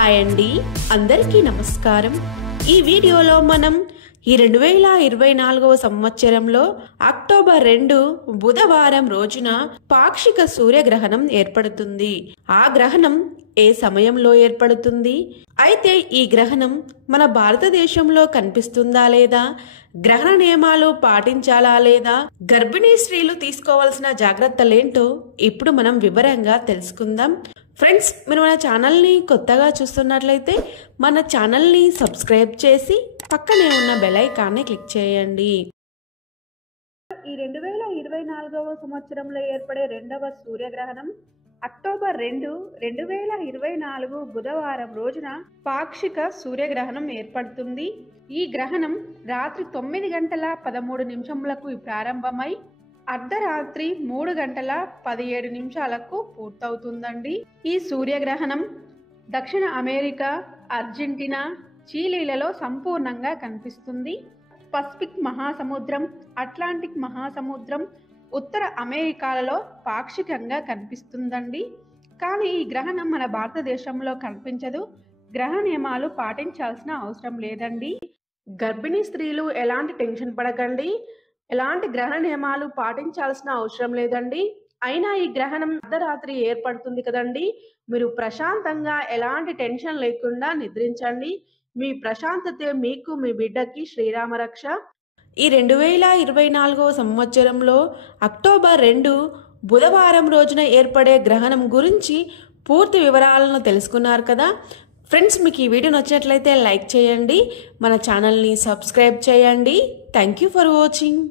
Hi అండి, అందరికీ నమస్కారం. ఈ వీడియోలో మనం ఈ 2024వ సంవత్సరంలో అక్టోబర్ 2 బుధవారం రోజున పాక్షిక సూర్యగ్రహణం ఏర్పడుతుంది. ఆ గ్రహణం ఏ సమయంలో ఏర్పడుతుంది, అయితే ఈ గ్రహణం మన భారతదేశంలో కనిపిస్తుందా లేదా, గ్రహణ నియమాలు పాటించాలా లేదా, గర్భిణీ స్త్రీలు తీసుకోవాల్సిన జాగ్రత్తలేంటో ఇప్పుడు మనం వివరంగా తెలుసుకుందాం. ఫ్రెండ్స్, మీరు మన ఛానల్ని కొత్తగా చూస్తున్నట్లయితే మన ఛానల్ని సబ్స్క్రైబ్ చేసి పక్కనే ఉన్న బెల్ ఐకాన్ని క్లిక్ చేయండి. ఈ 2024వ సంవత్సరంలో ఏర్పడే రెండవ సూర్యగ్రహణం అక్టోబర్ 2, 2024 బుధవారం రోజున పాక్షిక సూర్యగ్రహణం ఏర్పడుతుంది. ఈ గ్రహణం రాత్రి 9 గంటల 13 నిమిషములకు ప్రారంభమై అర్ధరాత్రి 3 గంటల 17 నిమిషాలకు పూర్తవుతుందండి. ఈ సూర్యగ్రహణం దక్షిణ అమెరికా, అర్జెంటీనా, చిలీలలో సంపూర్ణంగా కనిపిస్తుంది. పసిఫిక్ మహాసముద్రం, అట్లాంటిక్ మహాసముద్రం, ఉత్తర అమెరికాలలో పాక్షికంగా కనిపిస్తుందండి. కానీ ఈ గ్రహణం మన భారతదేశంలో కనిపించదు. గ్రహ నియమాలు పాటించాల్సిన అవసరం లేదండి. గర్భిణీ స్త్రీలు ఎలాంటి టెన్షన్ పడకండి, ఎలాంటి గ్రహణ నియమాలు పాటించాల్సిన అవసరం లేదండి. అయినా ఈ గ్రహణం అర్ధరాత్రి ఏర్పడుతుంది కదండి, మీరు ప్రశాంతంగా ఎలాంటి టెన్షన్ లేకుండా నిద్రించండి. మీ ప్రశాంతతే మీకు, మీ బిడ్డకి శ్రీరామ రక్ష. ఈ 2024వ సంవత్సరంలో అక్టోబర్ 2 బుధవారం రోజున ఏర్పడే గ్రహణం గురించి పూర్తి వివరాలను తెలుసుకున్నారు కదా. ఫ్రెండ్స్, మీకు ఈ వీడియో నచ్చినట్లయితే లైక్ చేయండి, మన ఛానల్ని సబ్స్క్రైబ్ చేయండి. Thank you for watching.